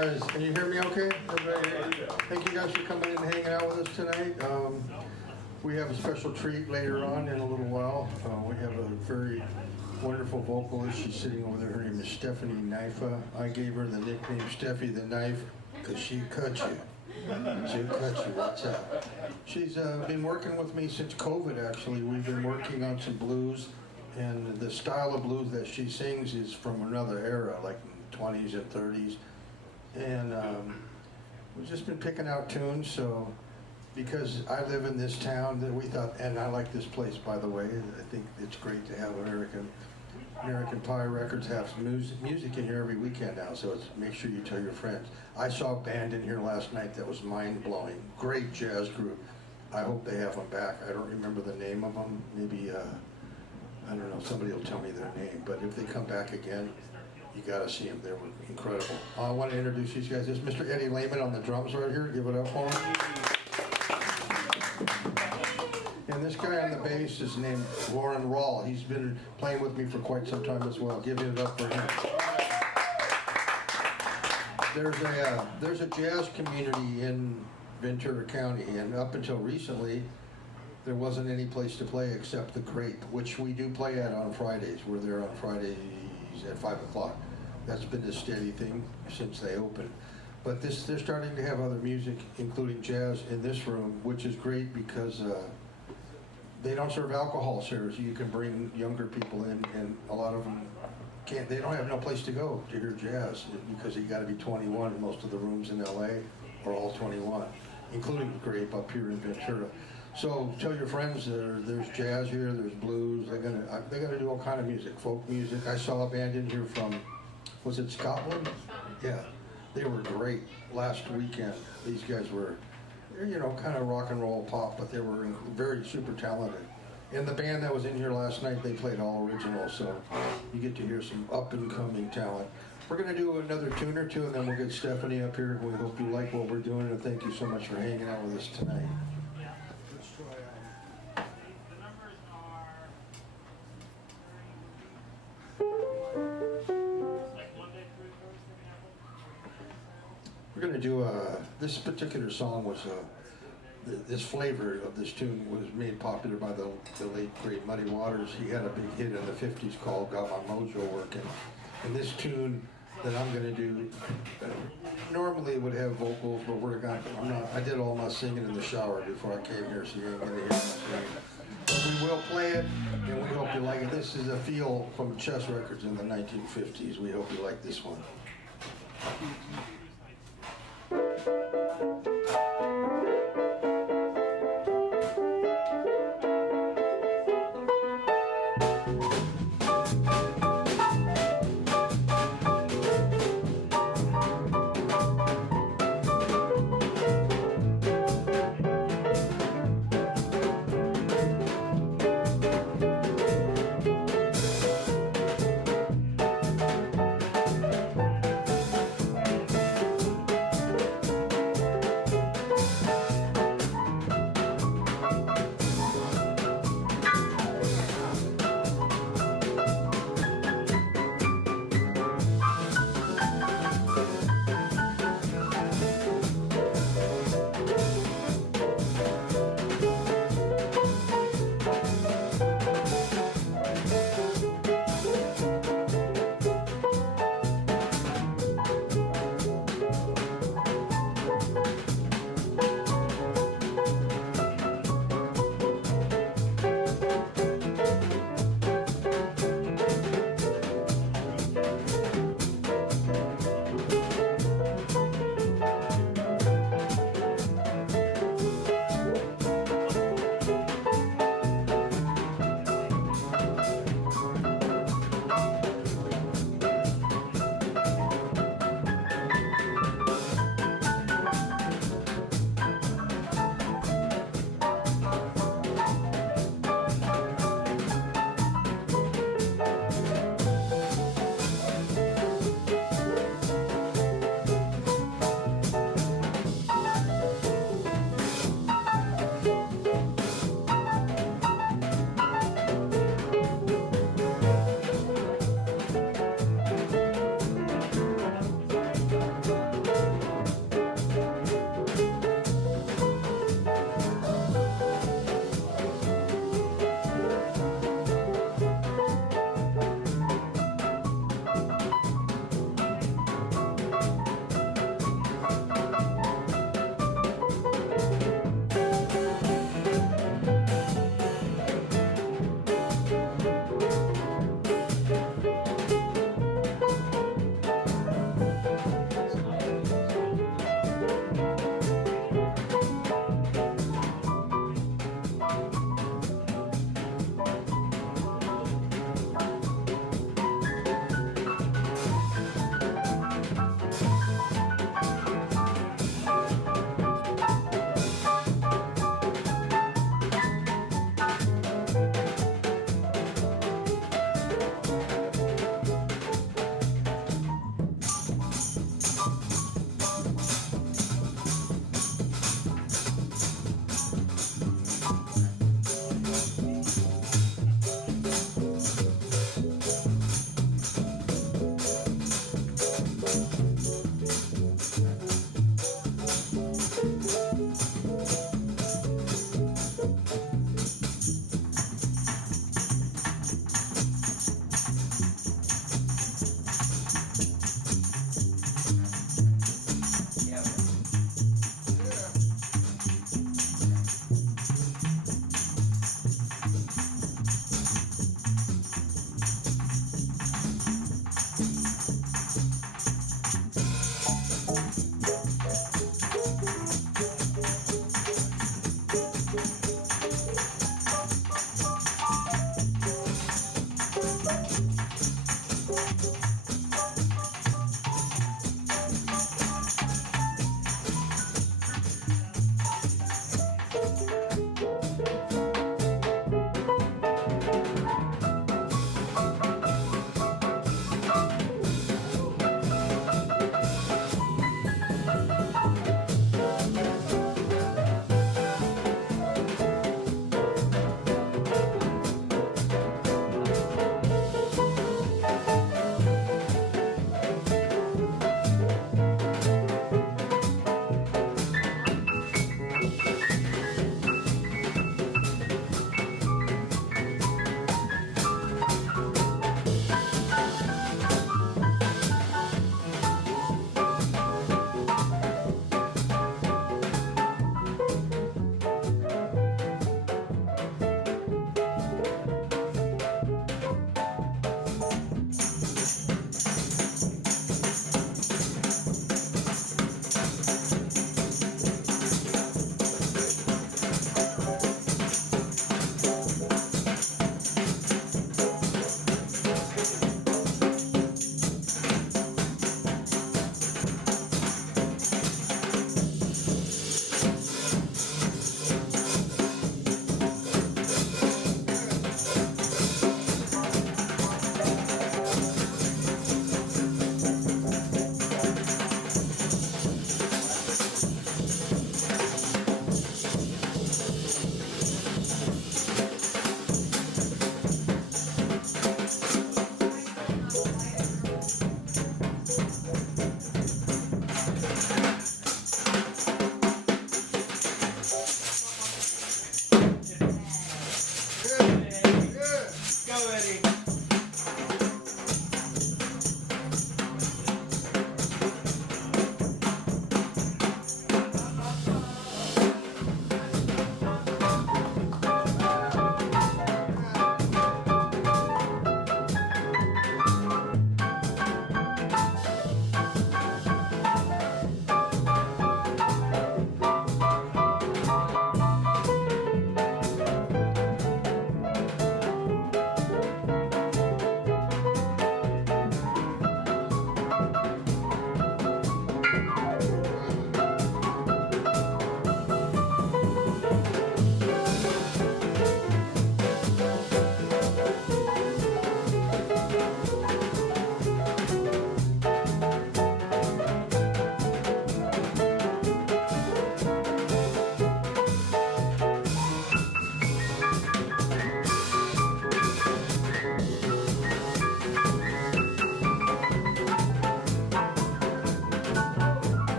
guys. Can you hear me okay? Everybody? Thank you guys for coming in and hanging out with us tonight. We have a special treat later on in a little while. We have a very wonderful vocalist. She's sitting over there. Her name is Stefanie Naifeh. I gave her the nickname Steffi the Knife because she cut you. She'll cut you. What's up? She's been working with me since COVID, actually. We've been working on some blues, and the style of blues that she sings is from another era, like in the 20s and 30s. And we've just been picking out tunes, so because I live in this town, that we thought, and I like this place, by the way. I think it's great to have American Pie Records have some music in here every weekend now, so make sure you tell your friends. I saw a band in here last night that was mind-blowing. Great jazz group. I hope they have them back. I don't remember the name of them. Maybe, I don't know, somebody will tell me their name. But if they come back again, you got to see them. They were incredible. I want to introduce these guys. This is Mr. Eddie Layman on the drums right here. Give it up for him. And this guy on the bass is named Lorne Rall. He's been playing with me for quite some time as well. Give it up for him. There's a jazz community in Ventura County, and up until recently, there wasn't any place to play except the Grape, which we do play at on Fridays. We're there on Fridays at 5 o'clock. That's been a steady thing since they opened. But they're starting to have other music, including jazz, in this room, which is great because they don't serve alcohol here, so you can bring younger people in, and a lot of them can't. They don't have no place to go to hear jazz because you got to be 21. Most of the rooms in LA are all 21, including the Grape up here in Ventura. So tell your friends there's jazz here, there's blues. They're gonna do all kind of music, folk music. I saw a band in here from, was it Scotland? Yeah, they were great last weekend. These guys were, you know, kind of rock and roll pop, but they were very super talented. And the band that was in here last night, they played all original, so you get to hear some up and coming talent. We're gonna do another tune or two, and then we'll get Stefanie up here. We hope you like what we're doing, and thank you so much for hanging out with us tonight. We're going to do this particular song was, this flavor of this tune was made popular by the late, great Muddy Waters. He had a big hit in the 50s called Got My Mojo Working. And this tune that I'm going to do, normally would have vocals, but I did all my singing in the shower before I came here, so you ain't going to hear my singing. But we will play it, and we hope you like it. This is a feel from Chess Records in the 1950s. We hope you like this one.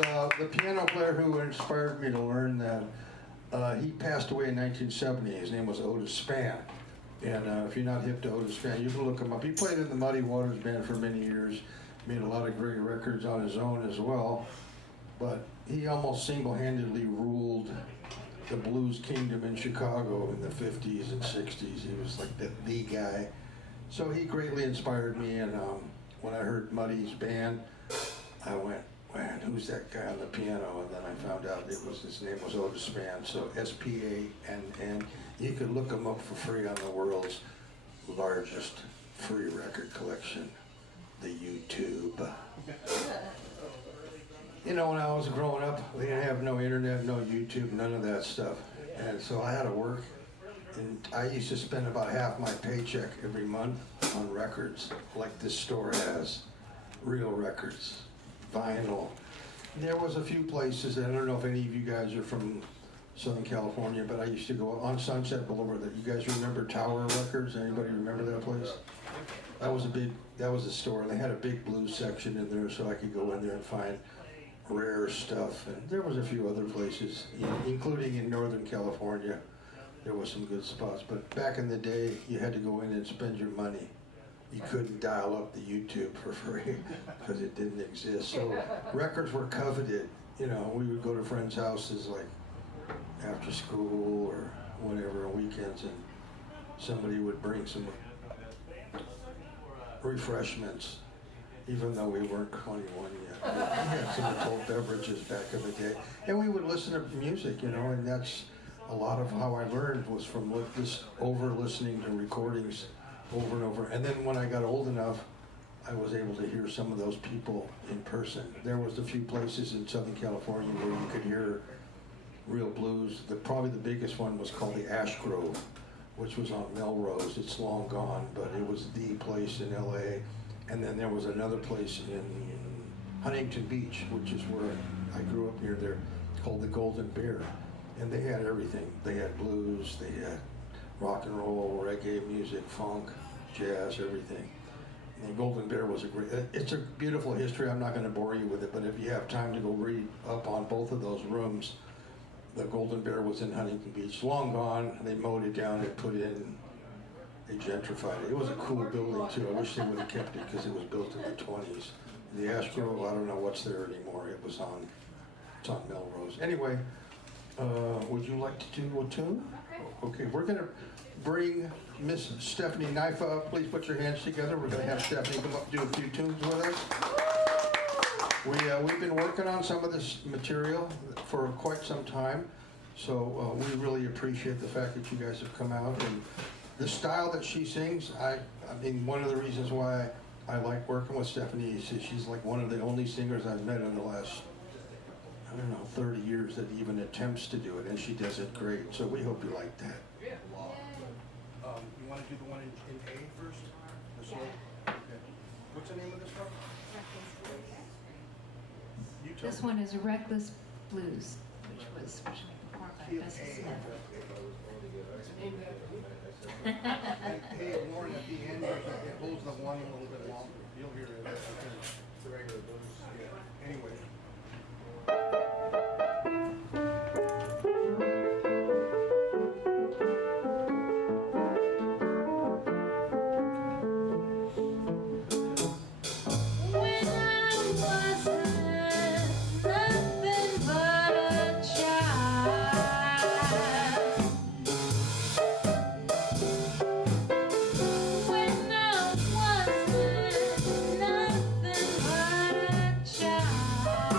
The piano player who inspired me to learn that, he passed away in 1970. His name was Otis Spann. And if you're not hip to Otis Spann, you can look him up. He played in the Muddy Waters Band for many years, made a lot of great records on his own as well. But he almost single-handedly ruled the blues kingdom in Chicago in the 50s and 60s. He was like the guy. So he greatly inspired me, and when I heard Muddy's band, I went, man, who's that guy on the piano? And then I found out his name was Otis Spann, so S-P-A-N-N. You could look him up for free on the world's largest free record collection, the YouTube. You know, when I was growing up, we didn't have no internet, no YouTube, none of that stuff. And so I had to work, and I used to spend about half my paycheck every month on records, like this store has, real records, vinyl. There was a few places, I don't know if any of you guys are from Southern California, but I used to go on Sunset Boulevard. That you guys remember Tower Records? Anybody remember that place? That was a store. They had a big blues section in there, so I could go in there and find rare stuff. And there was a few other places, including in Northern California. There was some good spots. But back in the day, you had to go in and spend your money. You couldn't dial up the YouTube for free because it didn't exist. So records were coveted. You know, we would go to friends' houses like after school or whatever on weekends, and somebody would bring some refreshments, even though we weren't 21 yet. We had some adult beverages back in the day, and we would listen to music, you know, and that's a lot of how I learned was from this listening to recordings over and over. And then when I got old enough, I was able to hear some of those people in person. There was a few places in Southern California where you could hear real blues. Probably the biggest one was called the Ash Grove, which was on Melrose. It's long gone, but it was the place in LA. And then there was another place in Huntington Beach, which is where I grew up near there, called the Golden Bear. And they had everything. They had blues, they had rock and roll, reggae music, funk, jazz, everything. And Golden Bear was it's a beautiful history. I'm not going to bore you with it, but if you have time to go read up on both of those rooms, the Golden Bear was in Huntington Beach. Long gone. They mowed it down and put in, they gentrified it. It was a cool building too. I wish they would have kept it because it was built in the 20s. The Ash Grove, I don't know what's there anymore. It's on Melrose. Anyway, would you like to do a tune? Okay, we're going to bring Miss Stefanie Naifeh up. Please put your hands together. We're going to have Stephanie come up and do a few tunes with us. We've been working on some of this material for quite some time, so we really appreciate the fact that you guys have come out. And the style that she sings, I mean, one of the reasons why I like working with Stefanie is she's like one of the only singers I've met in the last, I don't know, 30 years that even attempts to do it, and she does it great. So we hope you like that. Yeah. You want to do the one in A first? The slow? Okay. What's the name of this one? You tell This me. one is Reckless Blues, which was performed by Bessie Smith. And hey, Lorne, at the end, it holds the one a little bit longer. You'll hear it. It's a regular blues. Yeah. Anyway. Nothing but a child.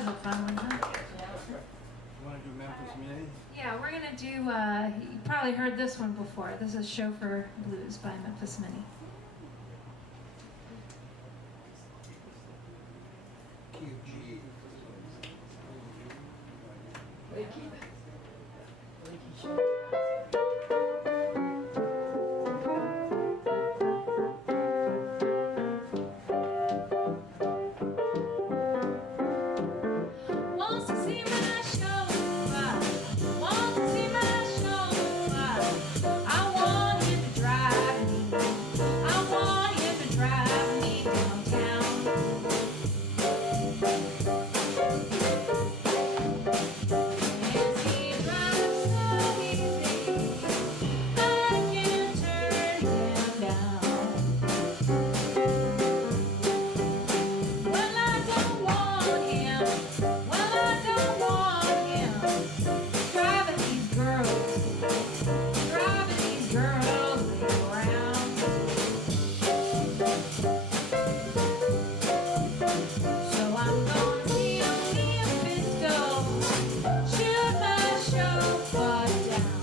was a fun one, huh? You wanna do Memphis Mini? Yeah, we're gonna do, you probably heard this one before. This is Chauffeur Blues by Memphis Mini. QG. Wants to see my chauffeur, wants to see my chauffeur. I want him to drive me, I want him to drive me downtown. Yes, he drives so easy, I can't turn him down. Well, I don't want him. Well, I don't want him driving these girls around. So I'm gonna see him in Frisco, shoot my chauffeur down.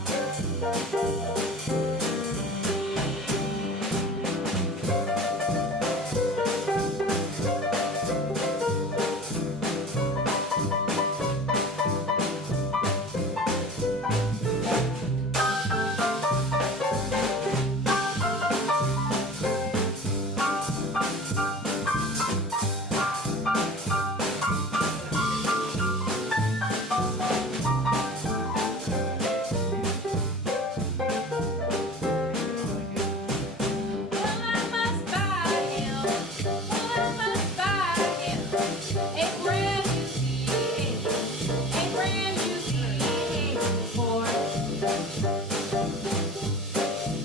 Well, I must buy him. Well, I must buy him a brand new V8, a brand new V8 Ford.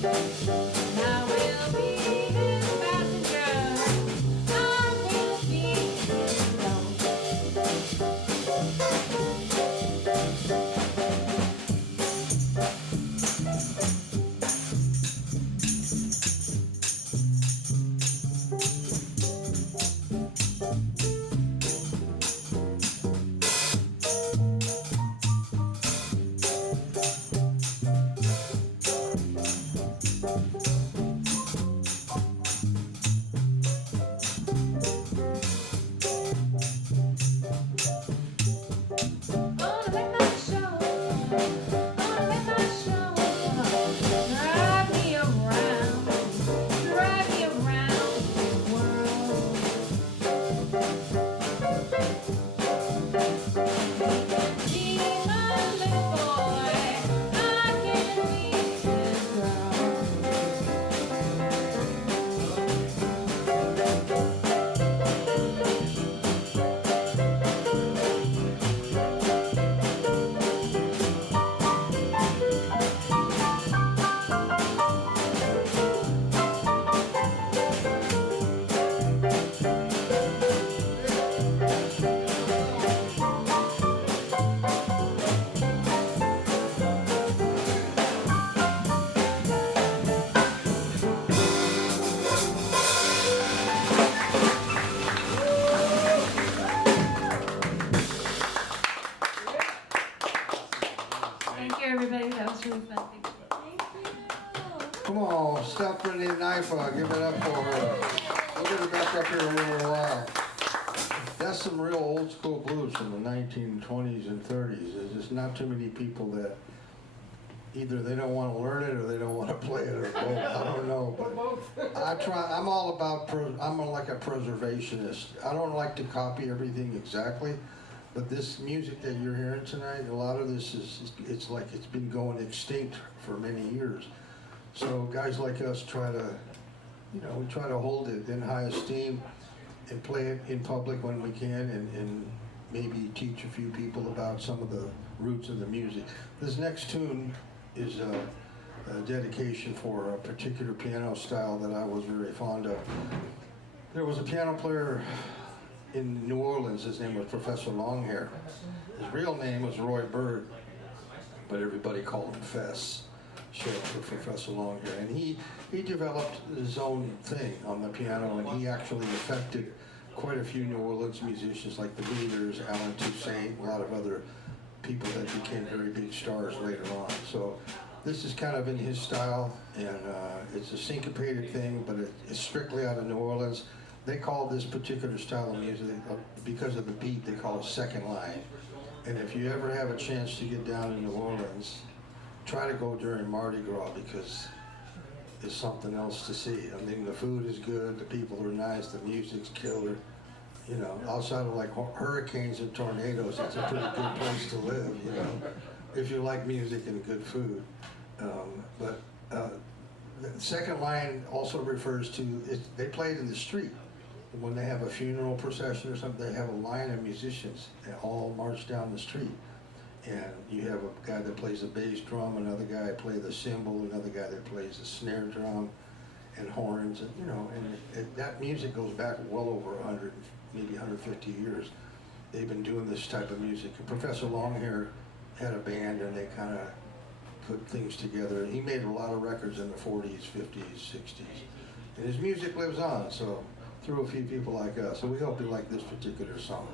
And I will be his passenger. I will be his load. Gonna let my chauffeur drive me around the world. Be my little boy, I can be his girl. Thank you, everybody. That was really fun. Thank you. Come on, Stefanie Naifeh, give it up for her. We'll get her back up here in a little while. That's some real old school blues from the 1920s and 30s. There's just not too many people that either they don't want to learn it or they don't want to play it or both. I don't know. But I'm all about, I'm like a preservationist. I don't like to copy everything exactly. But this music that you're hearing tonight, a lot of this it's like it's been going extinct for many years. So guys like us try to, we try to hold it in high esteem and play it in public when we can and maybe teach a few people about some of the roots of the music. This next tune is a dedication for a particular piano style that I was very fond of. There was a piano player in New Orleans. His name was Professor Longhair. His real name was Roy Bird, but everybody called him Fess, short for Professor Longhair. And he developed his own thing on the piano, and he actually affected quite a few New Orleans musicians like the Leaders, Alan Toussaint, a lot of other people that became very big stars later on. So this is kind of in his style, and it's a syncopated thing, but it's strictly out of New Orleans. They call this particular style of music, because of the beat, they call it second line. And if you ever have a chance to get down in New Orleans, try to go during Mardi Gras, because it's something else to see. I mean, the food is good, the people are nice, the music's killer. You know, outside of like hurricanes and tornadoes, it's a pretty good place to live, you know, if you like music and good food. The second line also refers to, they play it in the street. When they have a funeral procession or something, they have a line of musicians. They all march down the street. And you have a guy that plays the bass drum, another guy plays the cymbal, another guy that plays the snare drum and horns, and you know, and that music goes back well over 100, maybe 150 years. They've been doing this type of music. And Professor Longhair had a band, and they kind of put things together. He made a lot of records in the 40s, 50s, 60s. And his music lives on, so through a few people like us. So we hope you like this particular song.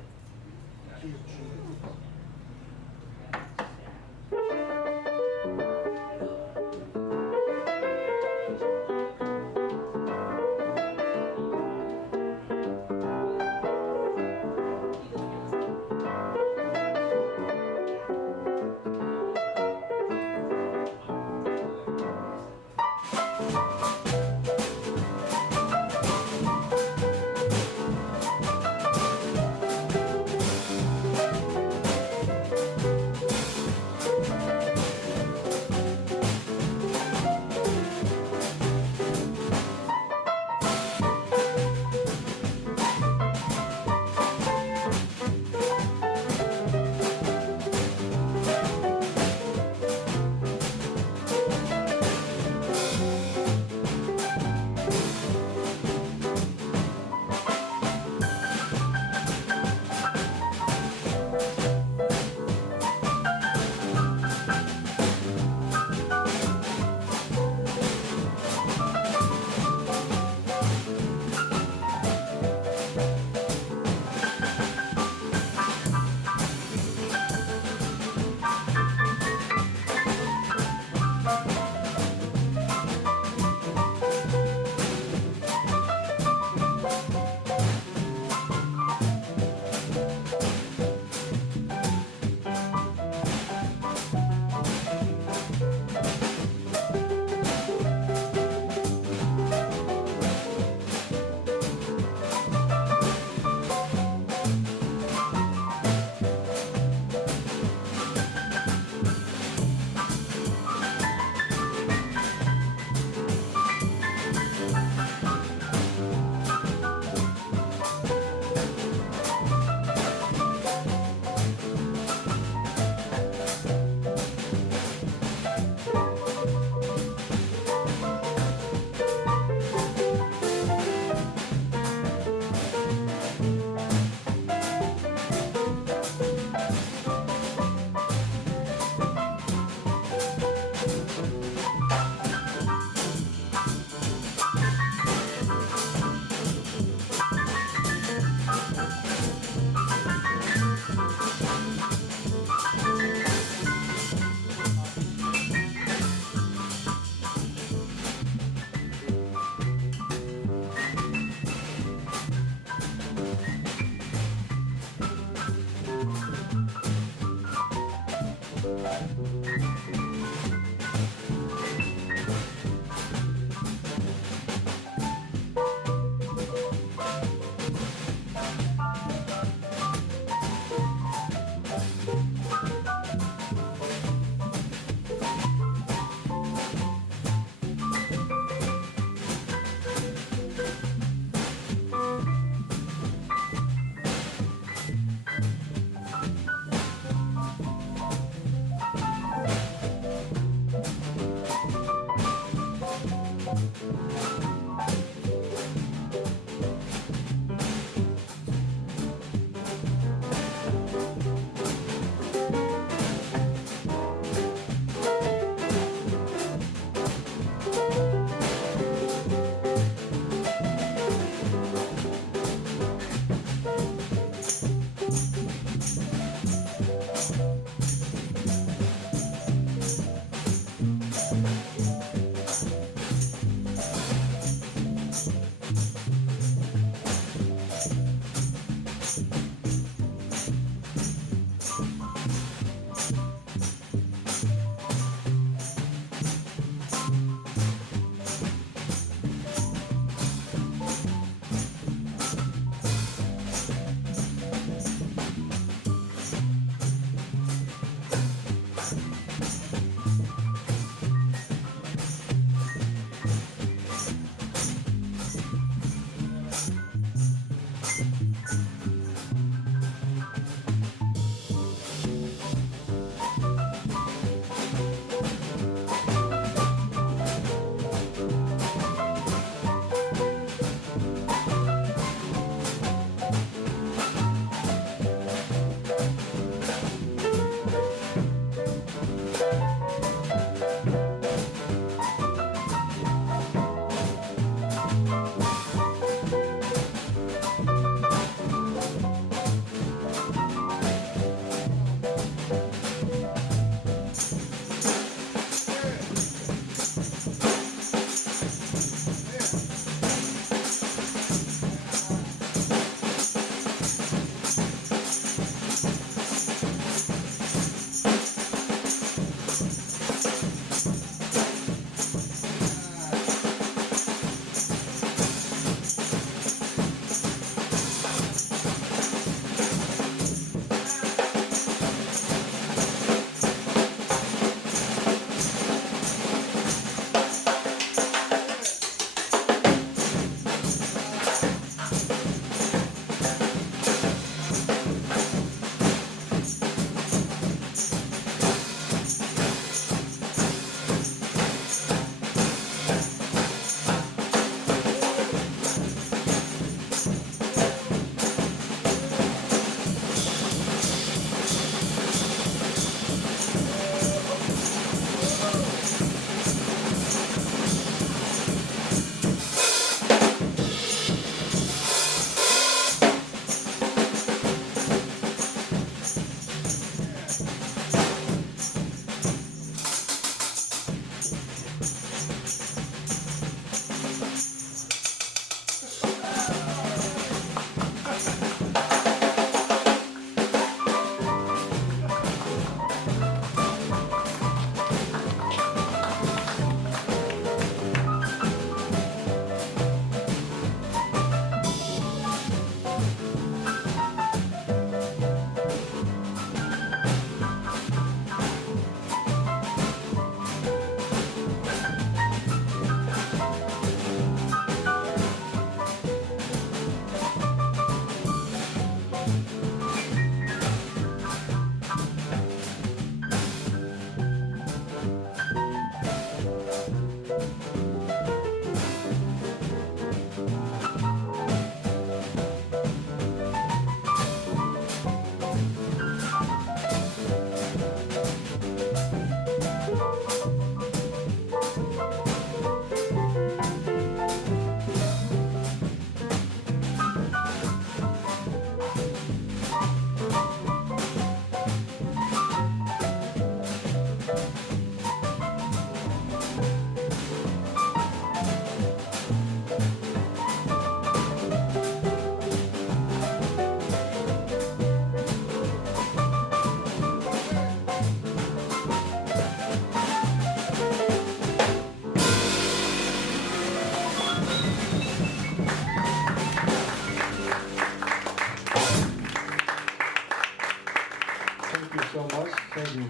Thank you so much. Thank you.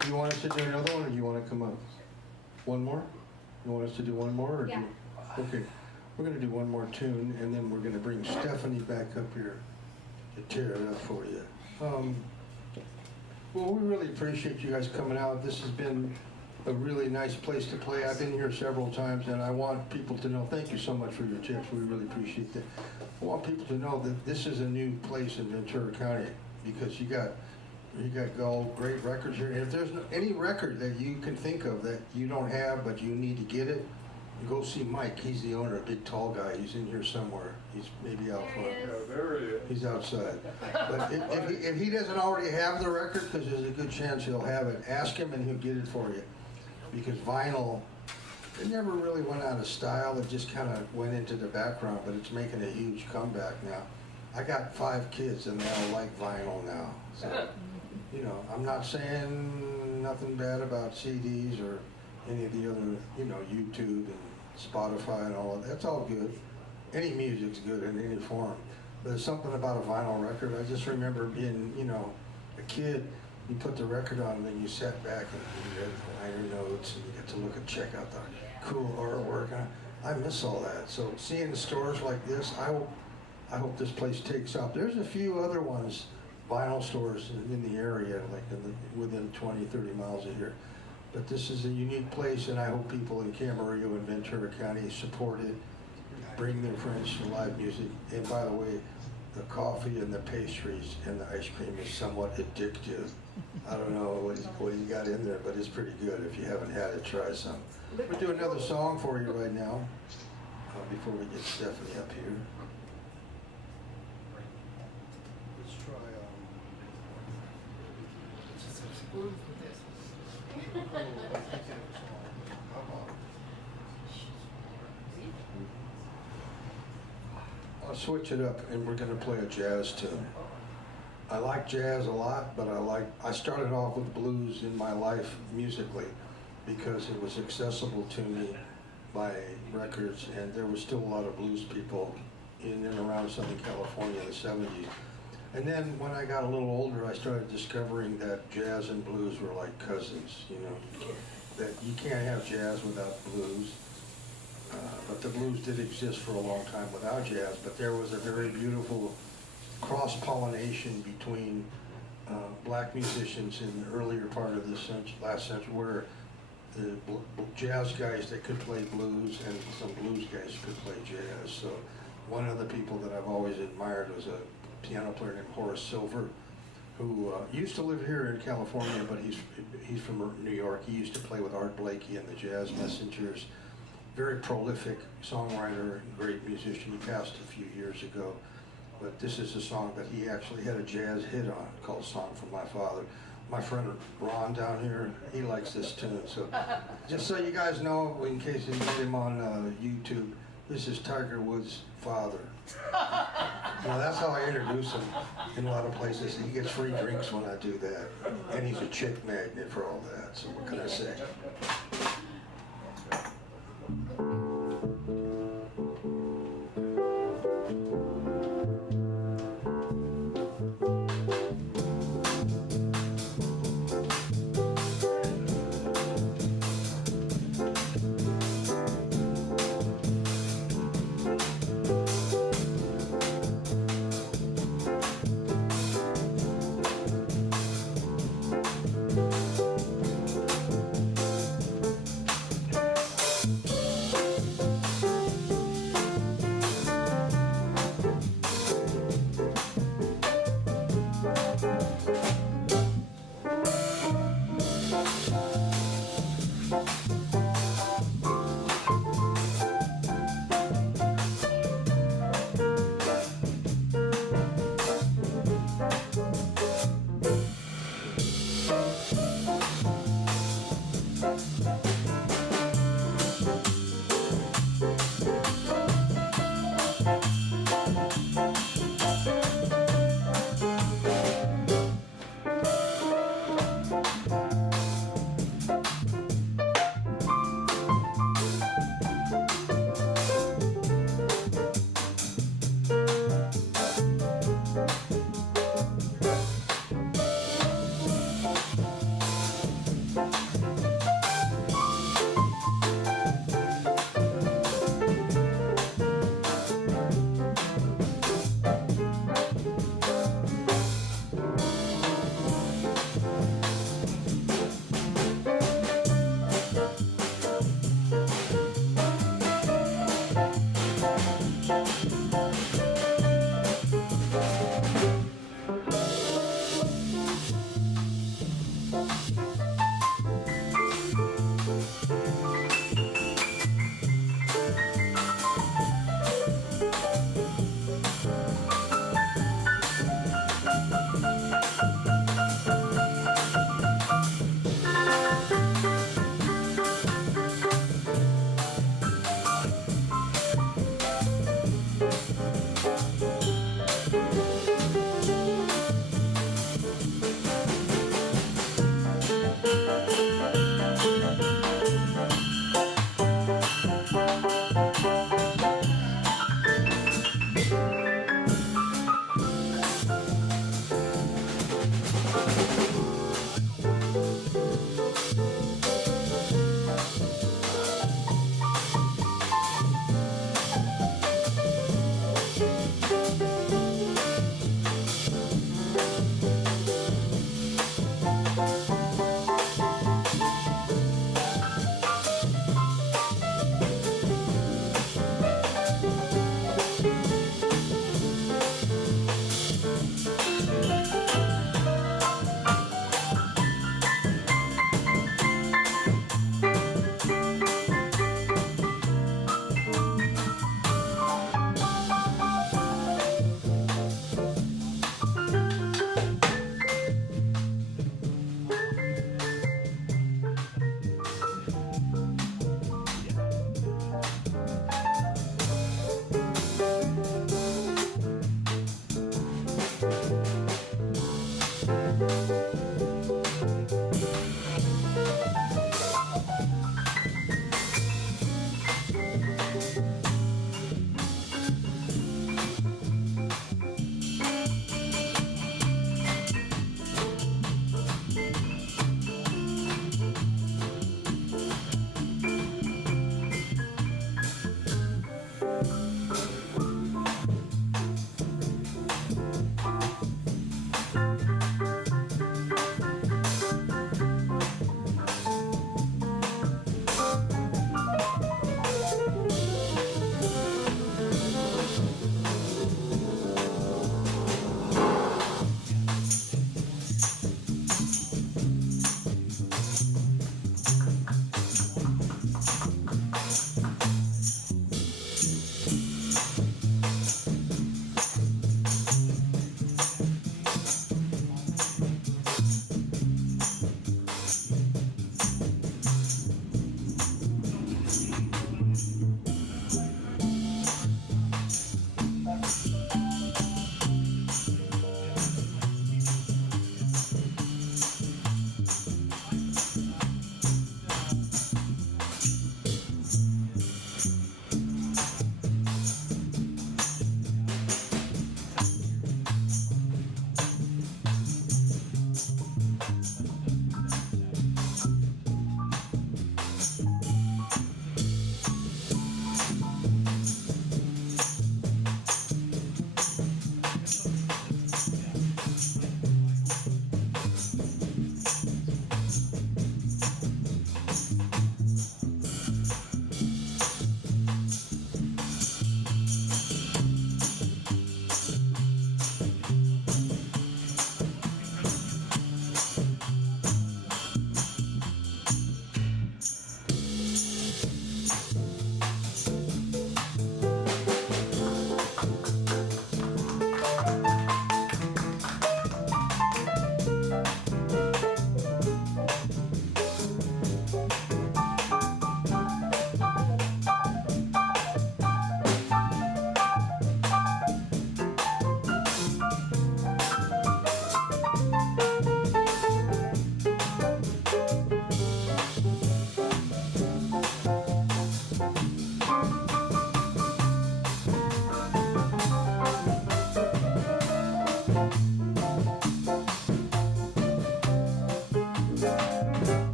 Do you want us to do another one, or do you want to come up? One more? You want us to do one more? Or Yeah. Okay. We're going to do one more tune, and then we're going to bring Stefanie back up here to tear it up for you. Well, we really appreciate you guys coming out. This has been a really nice place to play. I've been here several times, and I want people to know, thank you so much for your tips. We really appreciate that. I want people to know that this is a new place in Ventura County, because you got all great records here. And if there's any record that you can think of that you don't have but you need to get it, you go see Mike. He's the owner, a big tall guy. He's in here somewhere. He's maybe out front. There he is. He's outside. But if he doesn't already have the record, because there's a good chance he'll have it, ask him and he'll get it for you. Because vinyl, it never really went out of style. It just kind of went into the background, but it's making a huge comeback now. I got 5 kids and they all like vinyl now. So, you know, I'm not saying nothing bad about CDs or any of the other, you know, YouTube and Spotify and all of that. That's all good. Any music's good in any form. But there's something about a vinyl record. I just remember being, you know, a kid. You put the record on and then you sat back and you read the liner notes and you get to look and check out the cool artwork. I miss all that. So seeing stores like this, I hope this place takes off. There's a few other ones, vinyl stores in the area, like within 20, 30 miles of here. But this is a unique place, and I hope people in Camarillo and Ventura County support it, bring their friends to live music. And by the way, the coffee and the pastries and the ice cream is somewhat addictive. I don't know what you got in there, but it's pretty good. If you haven't had it, try some. We'll do another song for you right now, before we get Stefanie up here. Let's try, I'll switch it up, and we're going to play a jazz tune. I like jazz a lot, but I started off with blues in my life musically because it was accessible to me by records, and there was still a lot of blues people in and around Southern California in the 70s. And then when I got a little older, I started discovering that jazz and blues were like cousins, you know, that you can't have jazz without blues. But the blues did exist for a long time without jazz, but there was a very beautiful cross-pollination between black musicians in the earlier part of this last century, where the jazz guys that could play blues and some blues guys could play jazz. So one of the people that I've always admired was a piano player named Horace Silver, who used to live here in California, but he's from New York. He used to play with Art Blakey and the Jazz Messengers. Very prolific songwriter, great musician. He passed a few years ago, but this is a song that he actually had a jazz hit on called "Song from My Father." My friend Ron down here, he likes this tune. So just so you guys know, in case you get him on YouTube, this is Tiger Woods' father. Now that's how I introduce him in a lot of places. He gets free drinks when I do that. And he's a chick magnet for all that, so what can I say?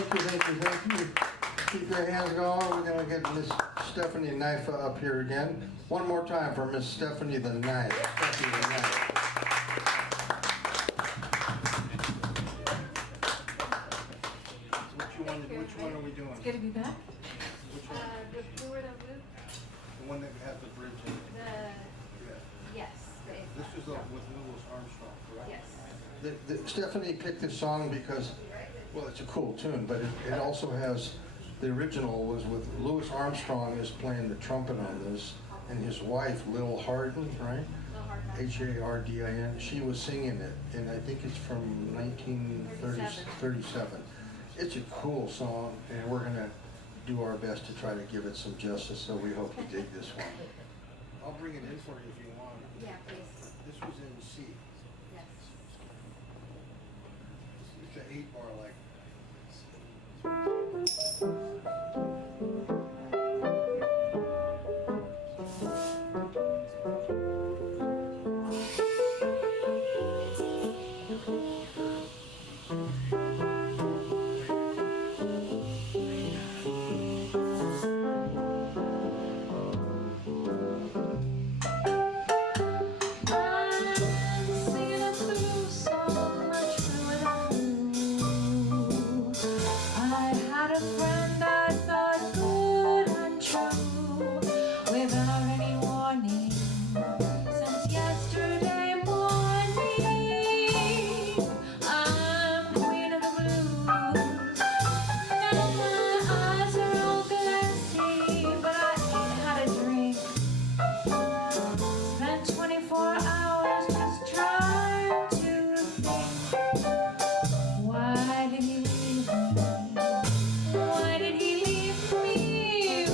Thank you, thank you, thank you. Keep your hands going. We're gonna get Miss Stefanie Naifeh up here again. One more time for Miss Stefanie the Knife. Stefanie the Knife. Which one are we doing? It's good to be back. Which one? The blue or the blue? The one that has the bridge in it? The, Yeah. yes, the A This flat. is with Louis Armstrong, correct? Yes. Stephanie picked this song because, well, it's a cool tune, but it also has, the original was with Louis Armstrong is playing the trumpet on this, and his wife, Lil Hardin, right? Little hard time. Hardin, she was singing it, and I think it's from 1937. It's a cool song, and we're gonna do our best to try to give it some justice, so we hope you dig this one. I'll bring it in for you if you want. Yeah, please. This was in C. Yes. It's an 8-bar like. I'm singing a blues song much further than you. I had a friend I thought good and true, without any warning, since yesterday morning. I'm queen of the blues. Now my eyes are all glassy, but I ain't had a drink. Spent 24 hours just trying to think. Why did he leave me? Why did he leave me?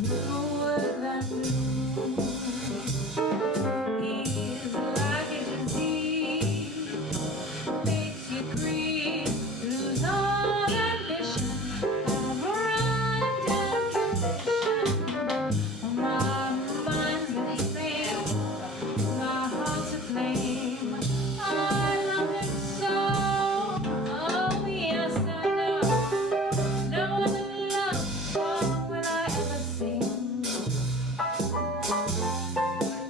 Bluer than blue. He's like a disease, makes you grieve, lose all ambition, have a run-down condition. My mind's insane, my heart's aflame. I love him so, oh yes I know. No other love song will I ever sing.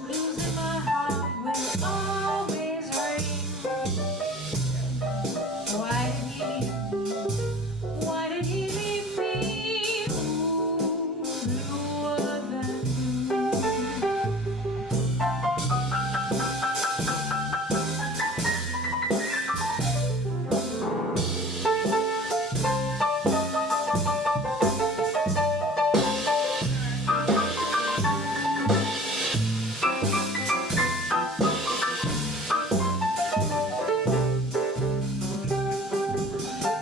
Losing my heart will always ring. Why did he leave me? Why did he leave me? Ooh, bluer than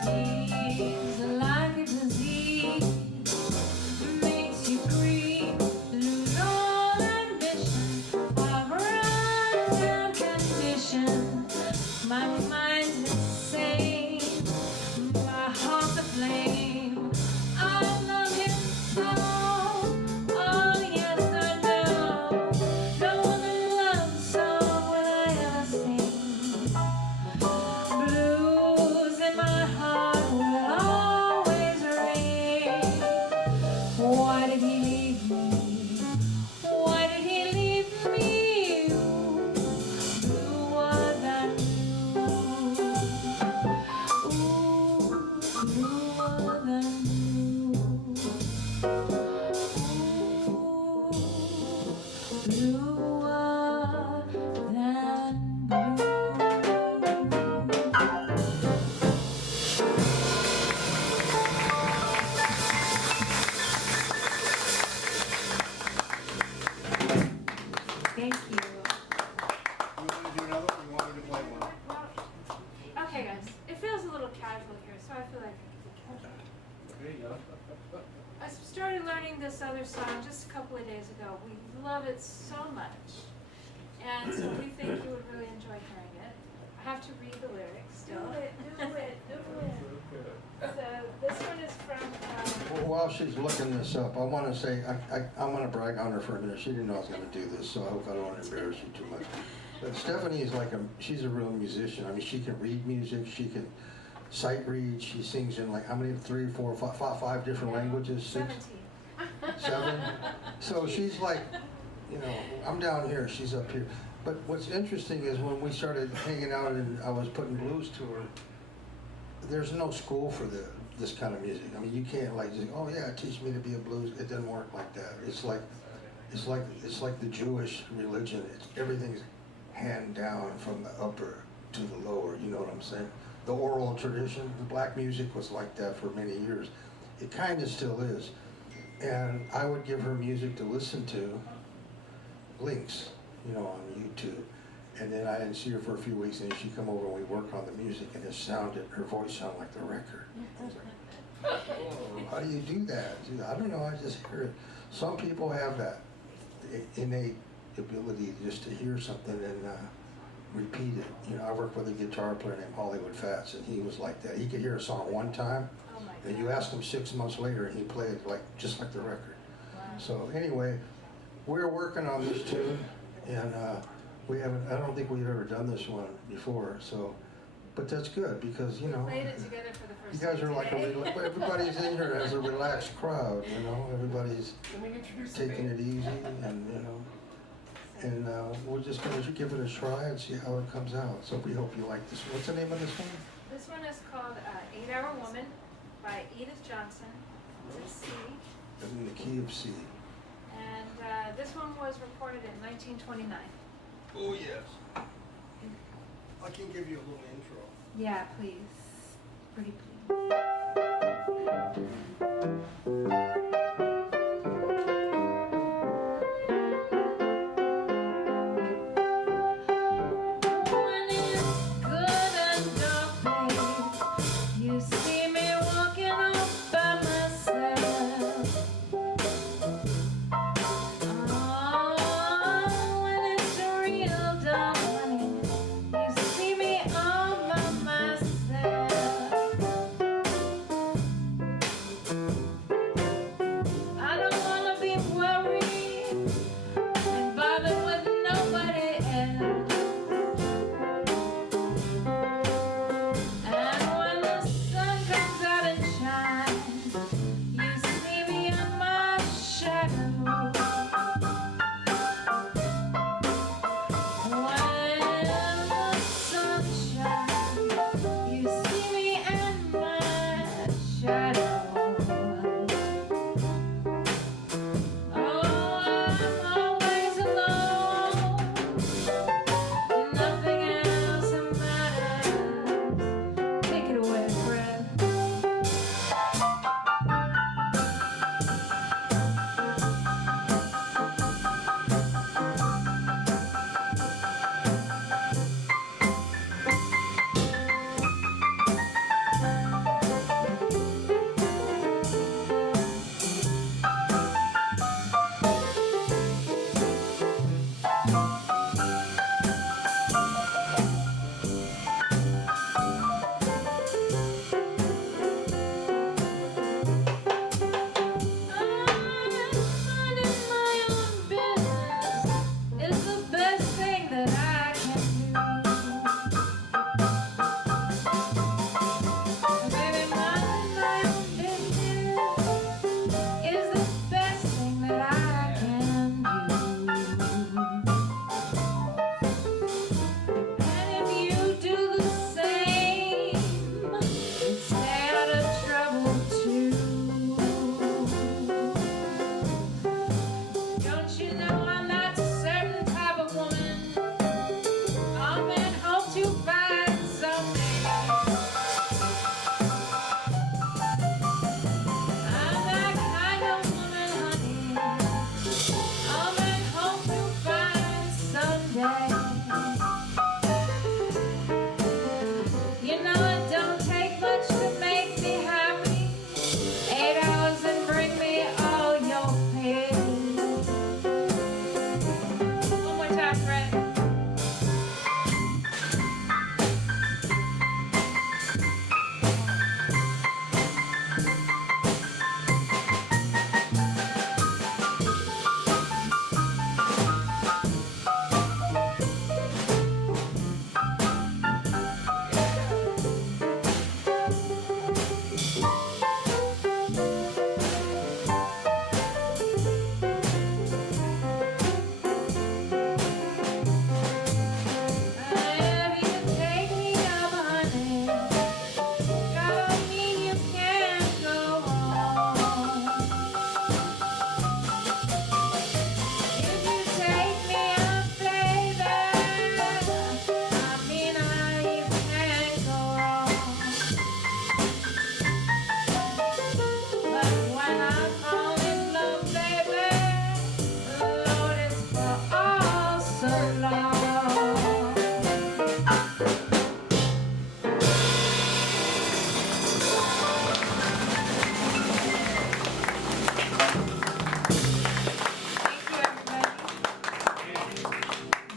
He's like a disease, makes you grieve, lose all ambition, have a run-down condition. My mind's insane, my heart's aflame. I love him so, oh yes I know. No other love song will I ever sing. Blues in my heart will always ring. Why did he leave me? Why did he leave me? Bluer than blue. Ooh, bluer than blue. Ooh, bluer than blue. Thank you. You want to do another one? You want me to play one? Okay, guys. It feels a little casual here, so I feel like There you go. I started learning this other song just a couple of days ago. We love it so much, and so we think you would really enjoy hearing it. I have to read the lyrics still. Do it. So this one is from. Well, while she's looking this up, I want to say, I want to brag on her for a minute. She didn't know I was going to do this, so I hope I don't want to embarrass you too much. But Stephanie is she's a real musician. I mean, she can read music, she can sight reads. She sings in like how many? 3, 4, 5 different languages. 6, 17. 7. So she's like, you know, I'm down here, she's up here. But what's interesting is when we started hanging out and I was putting blues to her, there's no school for this kind of music. I mean, you can't like just, oh yeah, teach me to be a blues. It doesn't work like that. It's like the Jewish religion. Everything's hand down from the upper to the lower. You know what I'm saying? The oral tradition, the black music was like that for many years. It kind of still is. And I would give her music to listen to, links, you know, on YouTube. And then I didn't see her for a few weeks, and she'd come over and we worked on the music, and her voice sounded like the record. I was like, whoa, how do you do that? She said, I don't know, I just hear it. Some people have that innate ability just to hear something and repeat it. You know, I worked with a guitar player named Hollywood Fats, and he was like that. He could hear a song one time, Oh my and you ask him 6 months later, and he played it like just like the record. Wow. So anyway, we're working on this tune, and we haven't. I don't think we've ever done this one before. So, but that's good because you know, Played it together for the you first guys time are like today. everybody's in here as a relaxed crowd. You know, everybody's taking it easy, and you know, and we're just gonna give it a try and see how it comes out. So we hope you like this. What's the name of this one? This one is called 8-Hour Woman by Edith Johnson. It's a C. In the key of C. And this one was recorded in 1929. Oh, yes. I can give you a little intro. Yeah, please. Pretty please. When it's good and dark, babe, you see me walking all by myself. Oh, when it's real dark, honey, you see me all by myself.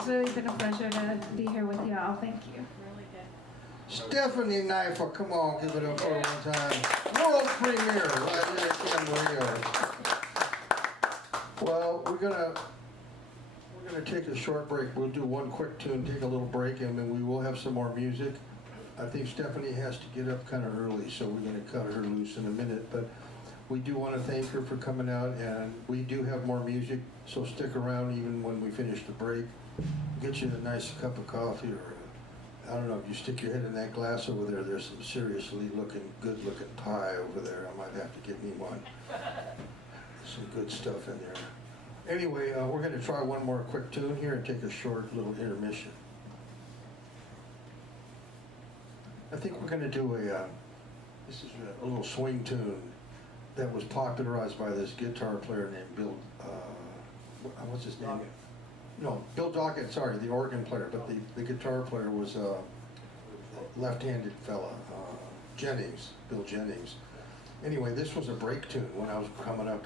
really been a pleasure to be here with you all. Thank you. Really good. Stephanie Naifeh, come on, give it up for one time. World premiere right here at Camarillo. Well, we're gonna take a short break. We'll do one quick tune, take a little break, and then we will have some more music. I think Stephanie has to get up kind of early, so we're gonna cut her loose in a minute. But we do want to thank her for coming out, and we do have more music, so stick around even when we finish the break. Get you a nice cup of coffee, or I don't know, if you stick your head in that glass over there, there's some seriously good looking pie over there. I might have to get me one. Some good stuff in there. Anyway, we're going to try one more quick tune here and take a short little intermission. I think we're going to do this is a little swing tune that was popularized by this guitar player named Bill, what's his name? No, Bill Dockett, sorry, the organ player, but the guitar player was a left-handed fella, Bill Jennings. Anyway, this was a break tune when I was coming up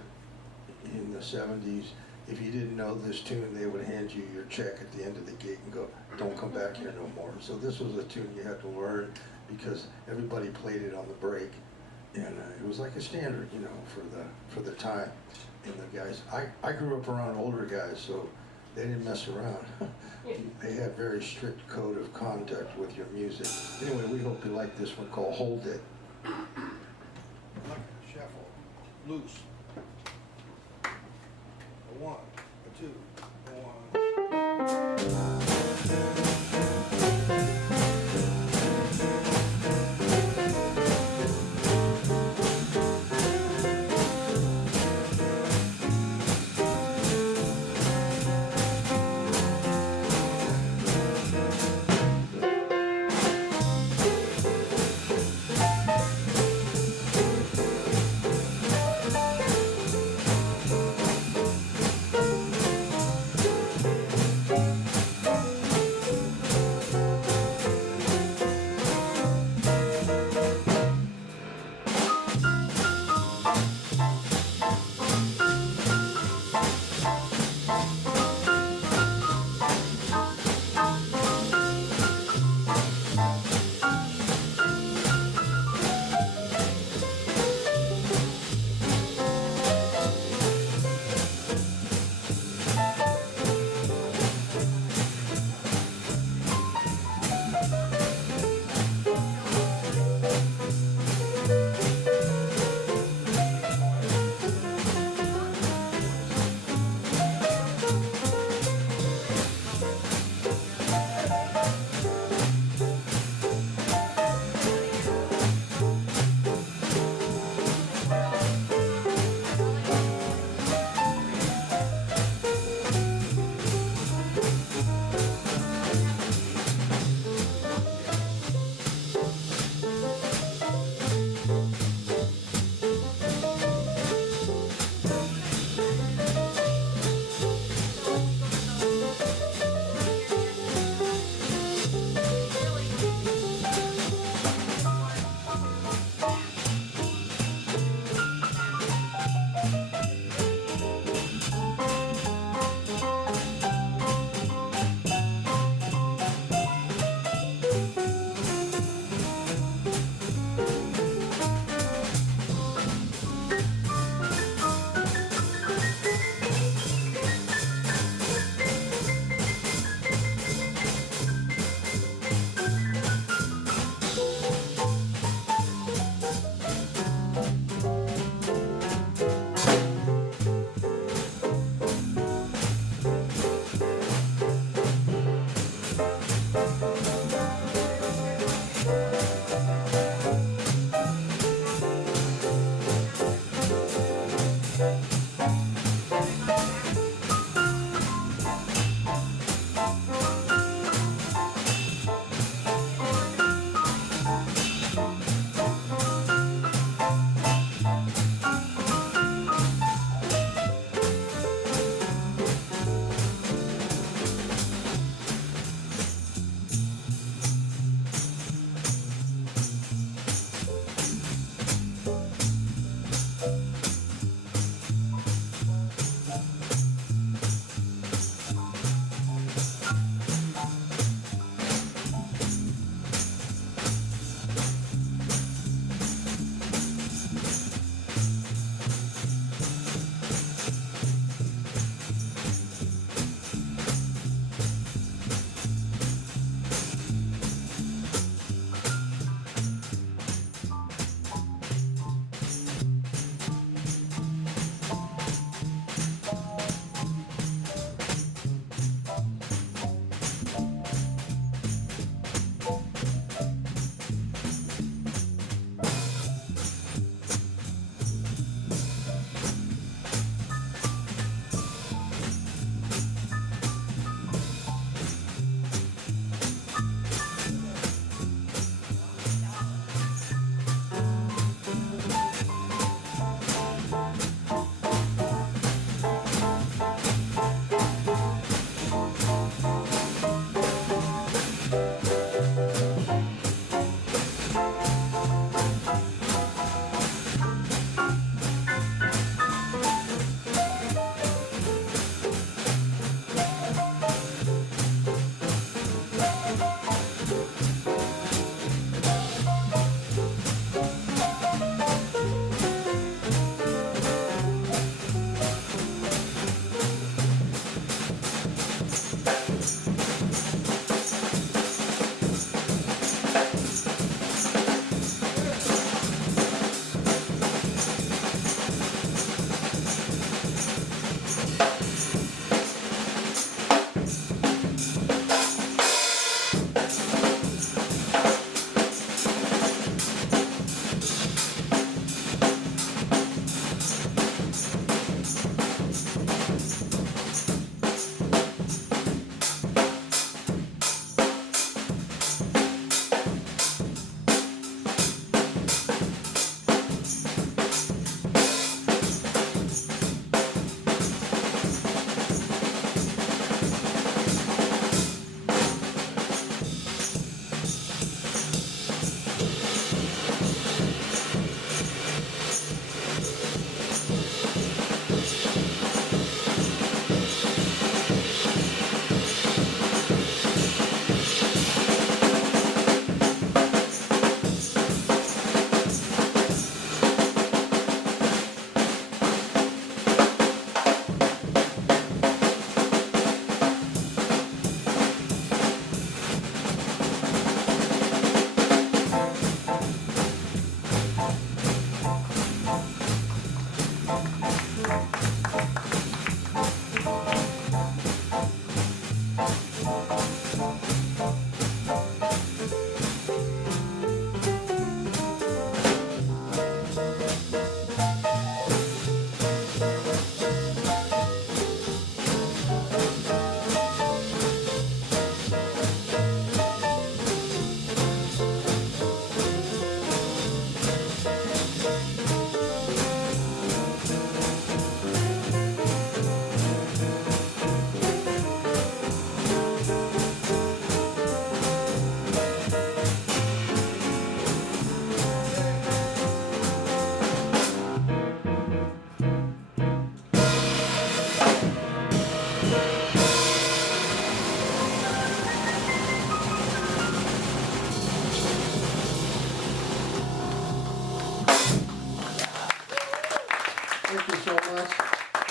in the 70s. If you didn't know this tune, they would hand you your check at the end of the gig and go, don't come back here no more. So this was a tune you had to learn because everybody played it on the break. And it was like a standard, you know, for the time. And the guys, I grew up around older guys, so they didn't mess around. They had very strict code of conduct with your music. Anyway, we hope you like this one called Hold It. Shuffle, loose. A 1, a 2, a 1.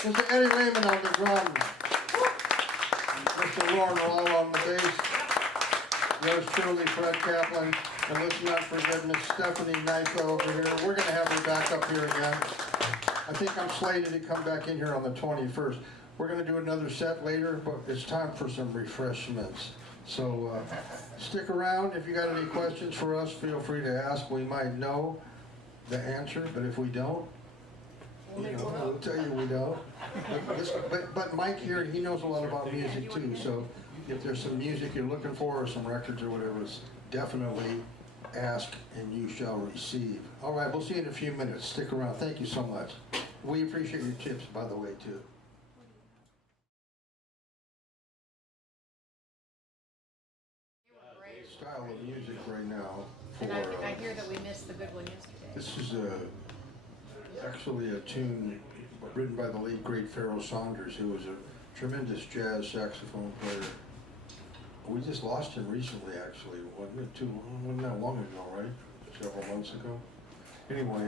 Mr. Eddie Layman on the drums. Mr. Lorne Rall on the bass. Yours truly, Fred Kaplan. And let's not forget Miss Stefanie Naifeh over here. We're going to have her back up here again. I think I'm slated to come back in here on the 21st. We're going to do another set later, but it's time for some refreshments. So stick around. If you got any questions for us, feel free to ask. We might know the answer, but if we don't, we'll tell you we don't. But Mike here, he knows a lot about music too, so if there's some music you're looking for or some records or whatever, definitely ask and you shall receive. All right, we'll see you in a few minutes. Stick around. Thank you so much. We appreciate your tips, by the way, too. Style of music right now for, And I hear that we missed the good one yesterday. this is actually a tune written by the late great Pharoah Saunders, who was a tremendous jazz saxophone player. We just lost him recently, actually. Wasn't that long ago, right? Several months ago. Anyway,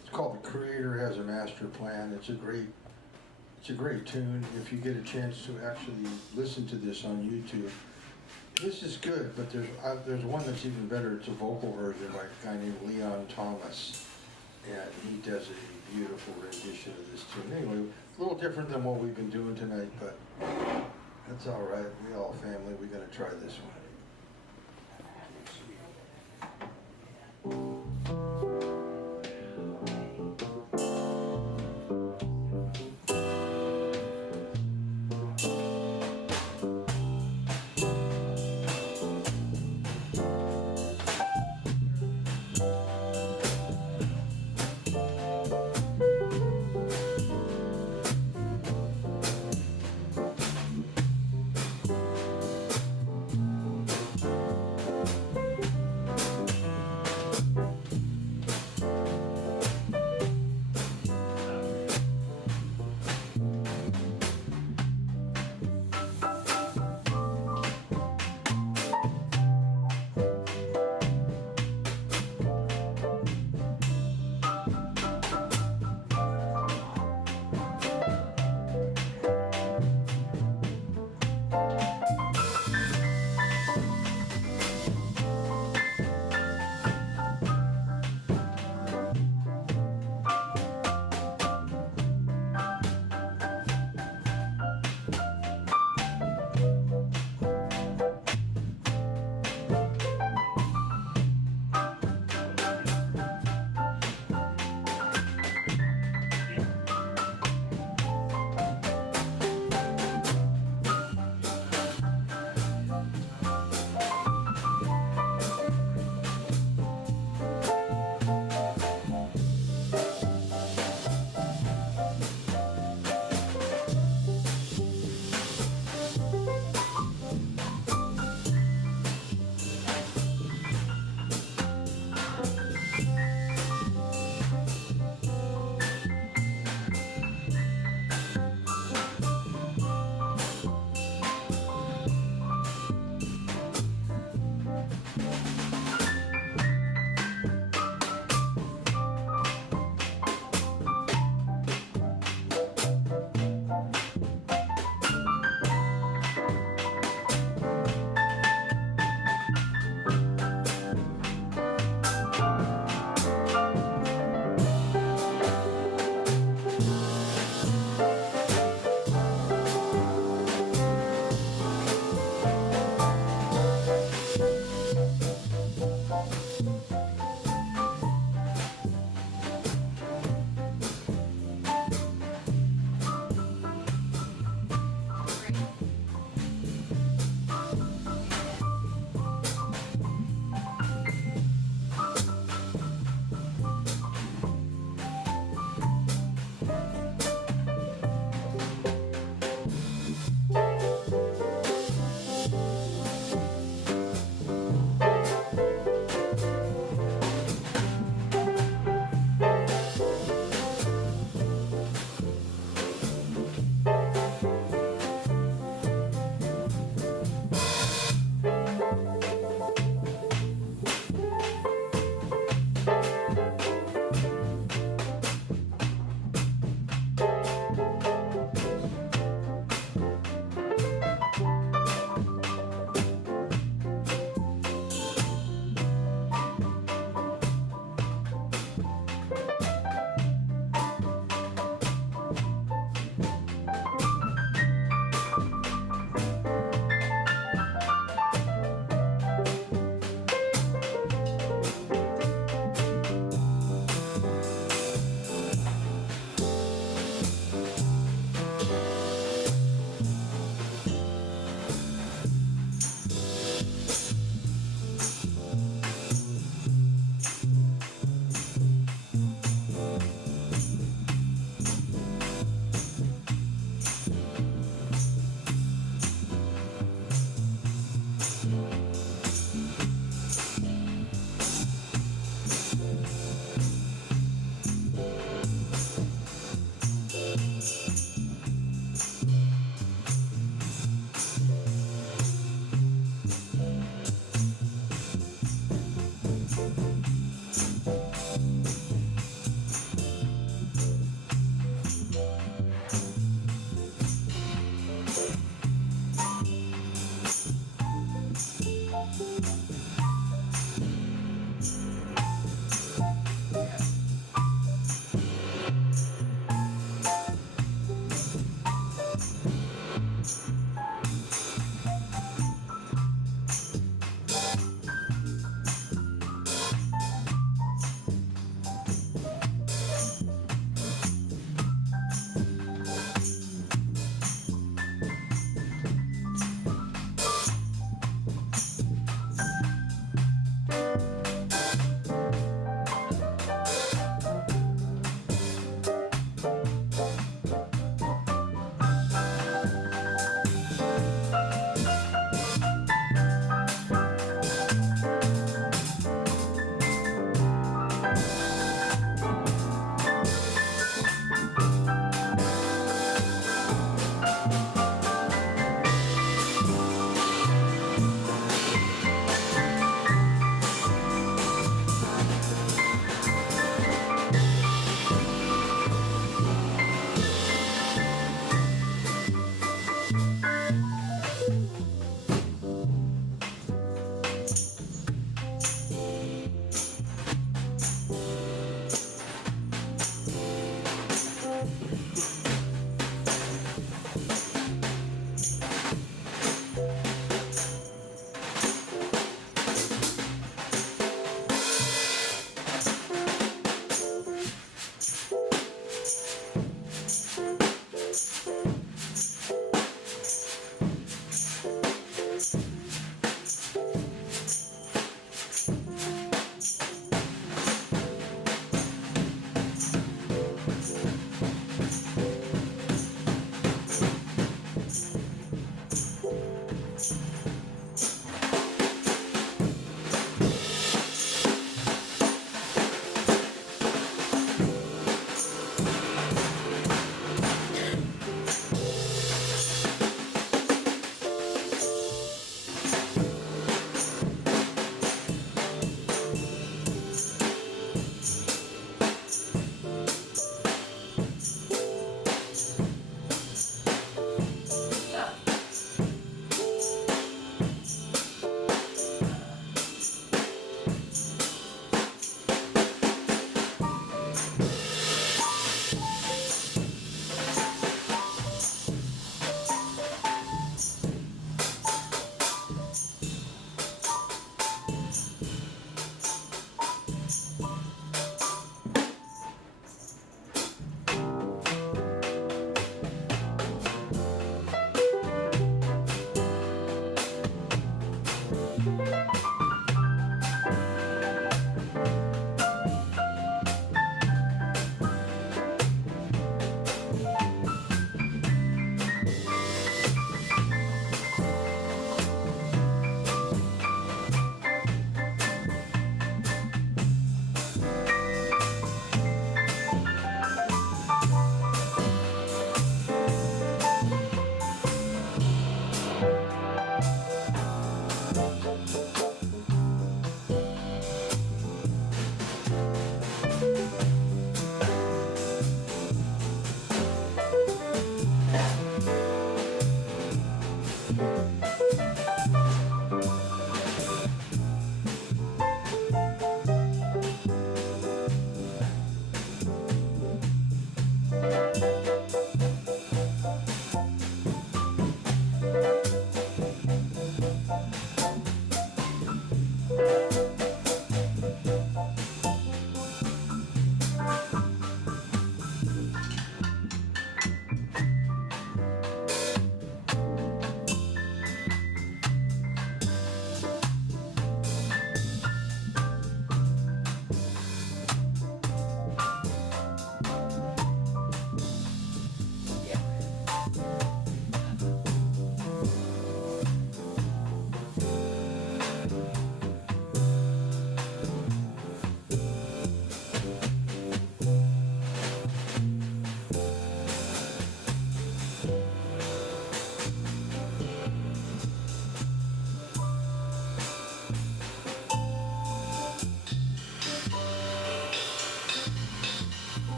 it's called "The Creator Has a Master Plan." It's a great tune. If you get a chance to actually listen to this on YouTube, this is good. But there's one that's even better. It's a vocal version by a guy named Leon Thomas, and he does a beautiful rendition of this tune. Anyway, a little different than what we've been doing tonight, but that's all right. We all family. We're gonna try this one.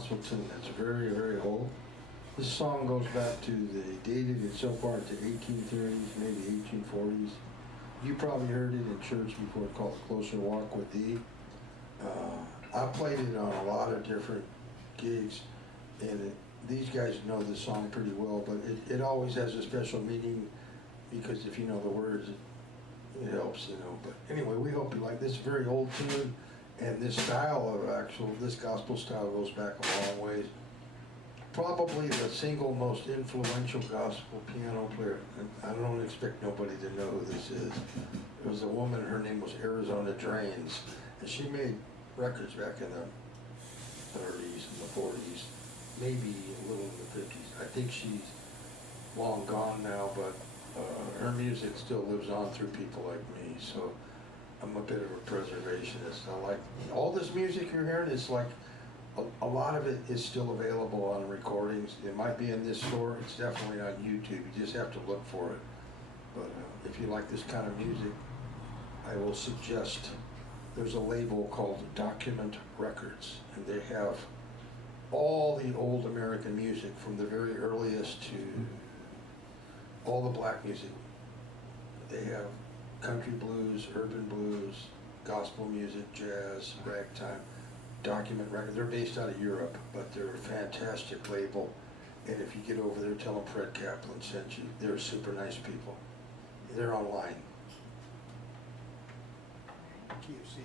gospel tune that's very, very old. This song goes back to, they dated it so far to 1830s, maybe 1840s. You probably heard it in church before, called Closer Walk with Thee. I played it on a lot of different gigs, and these guys know this song pretty well, but it always has a special meaning because if you know the words, it helps, you know. But anyway, we hope you like this very old tune, and this style of this gospel style goes back a long ways. Probably the single most influential gospel piano player, and I don't expect nobody to know who this is. It was a woman, her name was Arizona Drains, and she made records back in the 30s and the 40s, maybe a little in the 50s. I think she's long gone now, but her music still lives on through people like me, so I'm a bit of a preservationist. I like all this music you're hearing is like a lot of it is still available on recordings. It might be in this store. It's definitely on YouTube. You just have to look for it. But if you like this kind of music, I will suggest there's a label called Document Records, and they have all the old American music from the very earliest to all the black music. They have country blues, urban blues, gospel music, jazz, ragtime. Document Records. They're based out of Europe, but they're a fantastic label. And if you get over there, tell them Fred Kaplan sent you. They're super nice people. They're online. KFC.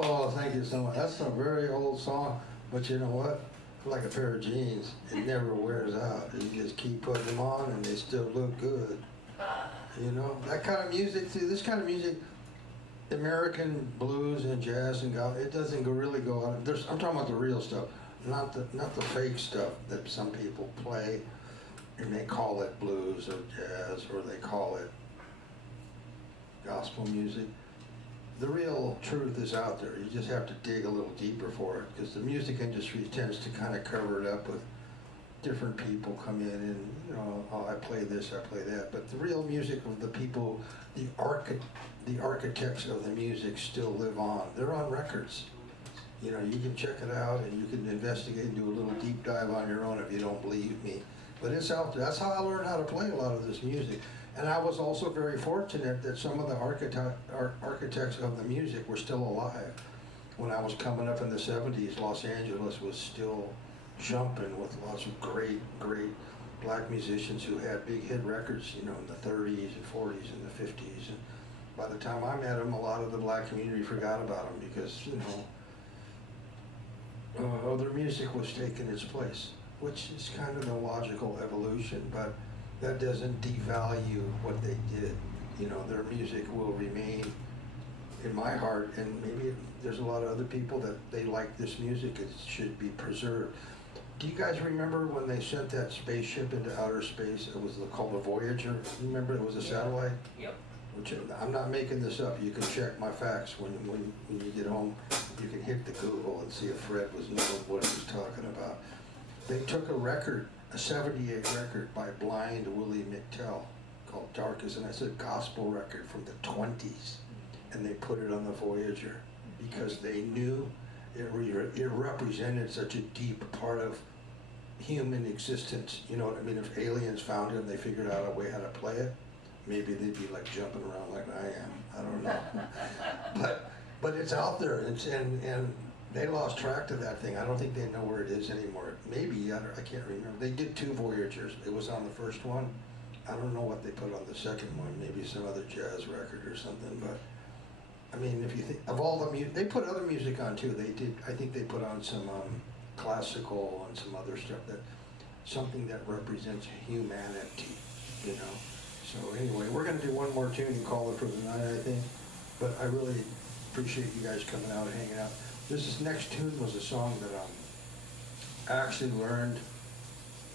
Oh, thank you so much. That's a very old song, but you know what? Like a pair of jeans, it never wears out. You just keep putting them on and they still look good. You know, that kind of music, see, this kind of music, American blues and jazz and gospel, it doesn't really go out. I'm talking about the real stuff, not the fake stuff that some people play and they call it blues or jazz or they call it gospel music. The real truth is out there. You just have to dig a little deeper for it because the music industry tends to kind of cover it up with different people come in and, you know, oh, I play this, I play that. But the real music of the people, the architects of the music still live on. They're on records. You know, you can check it out and you can investigate and do a little deep dive on your own if you don't believe me. But it's out there. That's how I learned how to play a lot of this music. And I was also very fortunate that some of the architects of the music were still alive. When I was coming up in the 70s, Los Angeles was still jumping with lots of great black musicians who had big hit records, you know, in the 30s and 40s and the 50s. And by the time I met them, a lot of the black community forgot about them because, you know, other music was taking its place, which is kind of the logical evolution, but that doesn't devalue what they did. You know, their music will remain in my heart, and maybe there's a lot of other people that they like this music. It should be preserved. Do you guys remember when they sent that spaceship into outer space? It was called the Voyager. You remember it was a satellite? Yep. Which, I'm not making this up. You can check my facts when you get home. You can hit the Google and see if Fred was knowing what he was talking about. They took a record, a 78 record by blind Willie McTell called Dark as, and it's a gospel record from the 20s, and they put it on the Voyager because they knew it represented such a deep part of human existence. You know what I mean? If aliens found it and they figured out a way how to play it, maybe they'd be like jumping around like I am. I don't know. But it's out there, and they lost track of that thing. I don't think they know where it is anymore. Maybe, I can't remember. They did 2 Voyagers. It was on the first one. I don't know what they put on the second one. Maybe some other jazz record or something. But I mean, if you think of all the music, they put other music on too. They did. I think they put on some classical and some other stuff, that something that represents humanity. You know. So anyway, we're going to do one more tune and call it for the night, I think. But I really appreciate you guys coming out and hanging out. This next tune was a song that I actually learned.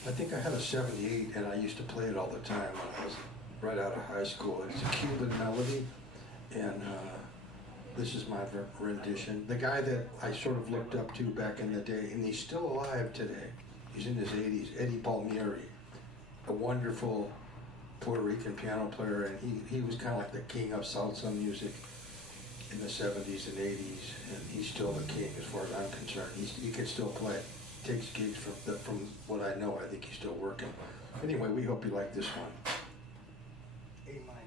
I think I had a 78, and I used to play it all the time when I was right out of high school. It's a Cuban melody, and this is my rendition. The guy that I sort of looked up to back in the day, and he's still alive today. He's in his 80s, Eddie Palmieri, a wonderful Puerto Rican piano player, and he was kind of like the king of salsa music. in the 70s and 80s, and he's still the king as far as I'm concerned. He can still play. Takes gigs from what I know. I think he's still working. Anyway, we hope you like this one. A minor.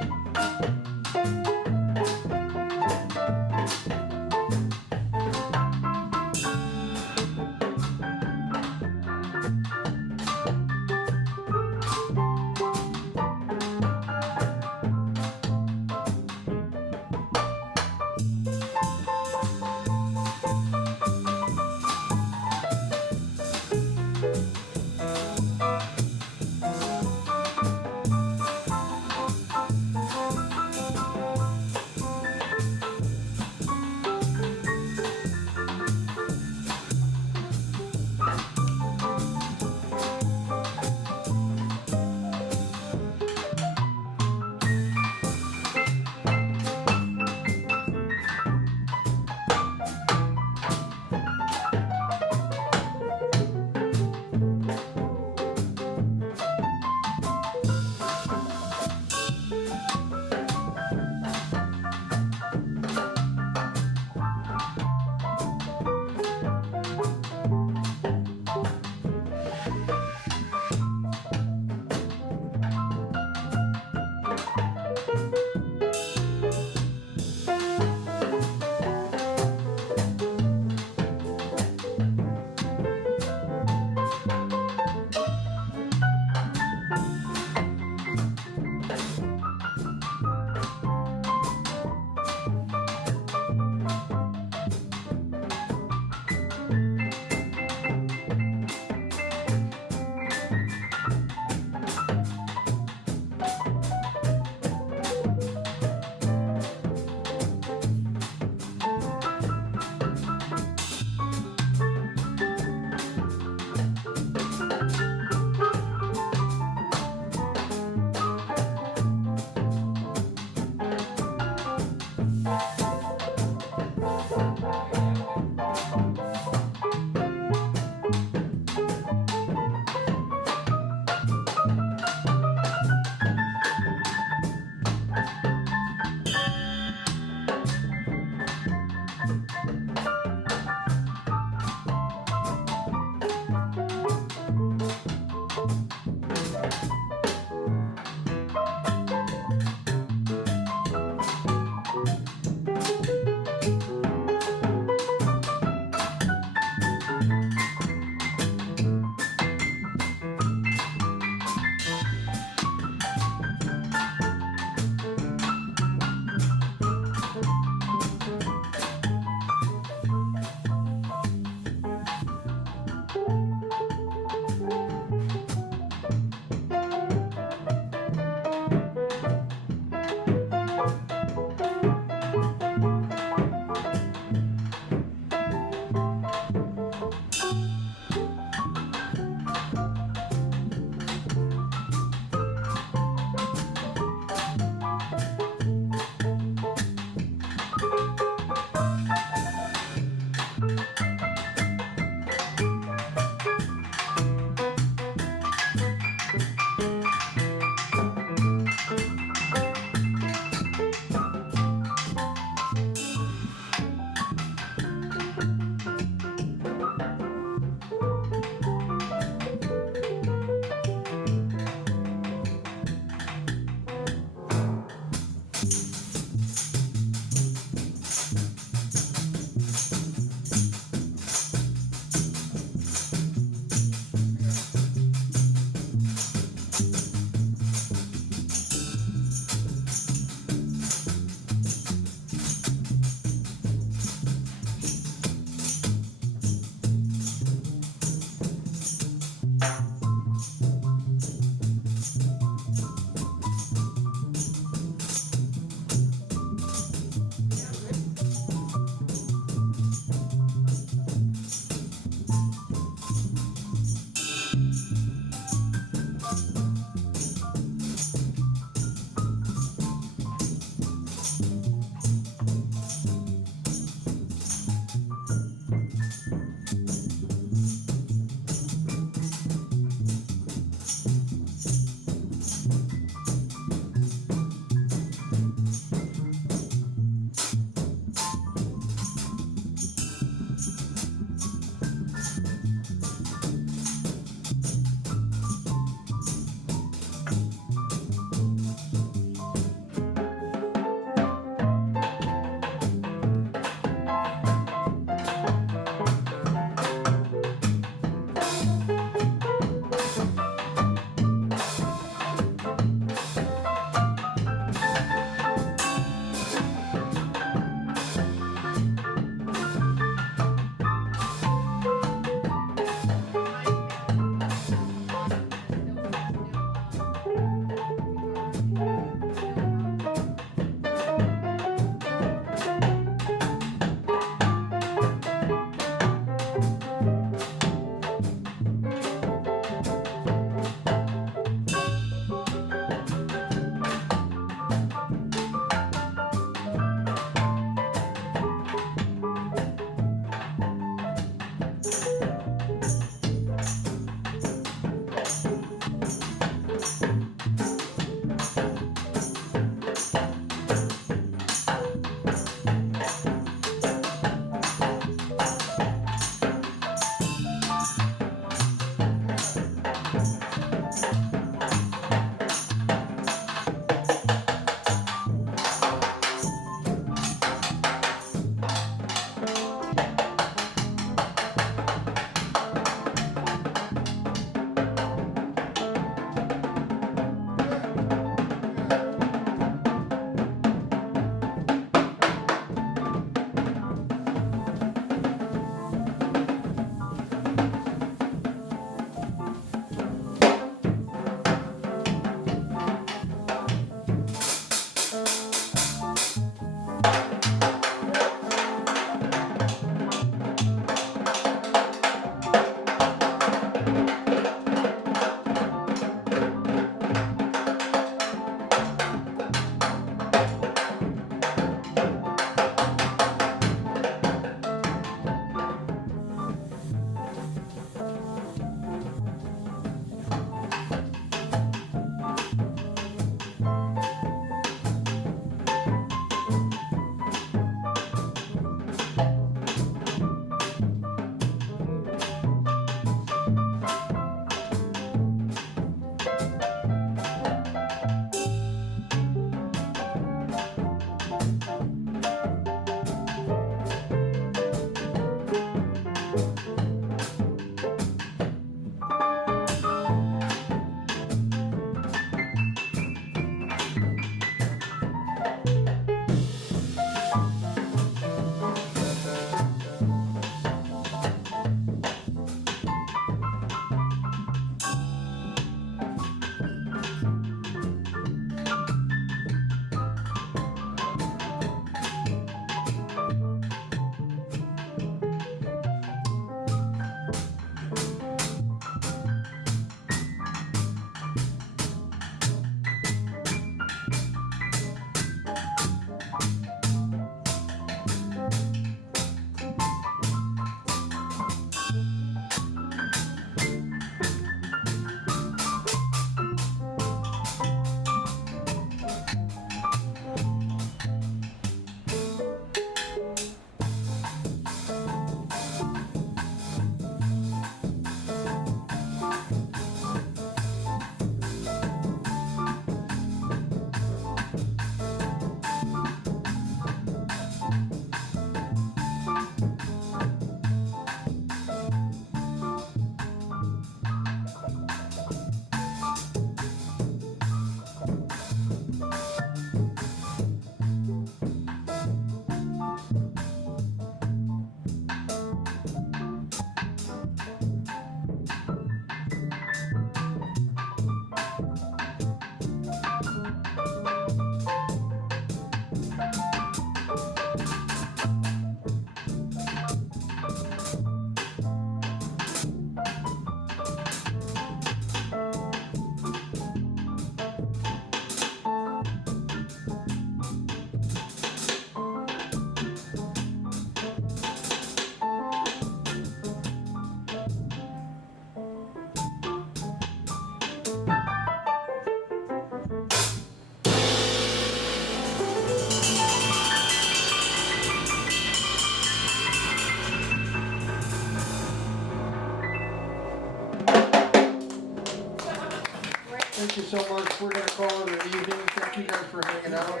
so much. We're gonna call it an evening. Thank you guys for hanging out.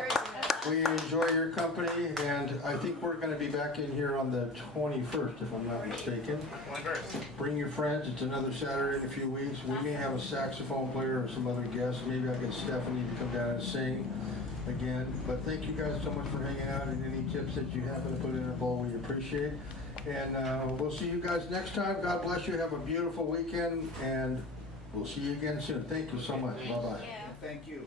We enjoy your company, and I think we're gonna be back in here on the 21st, if I'm not mistaken. Bring your friends. It's another Saturday in a few weeks. We may have a saxophone player or some other guests. Maybe I'll get Stephanie to come down and sing again. But thank you guys so much for hanging out, and any tips that you happen to put in a bowl, we appreciate. And we'll see you guys next time. God bless you. Have a beautiful weekend, and we'll see you again soon. Thank you so much. Bye-bye. Thank you.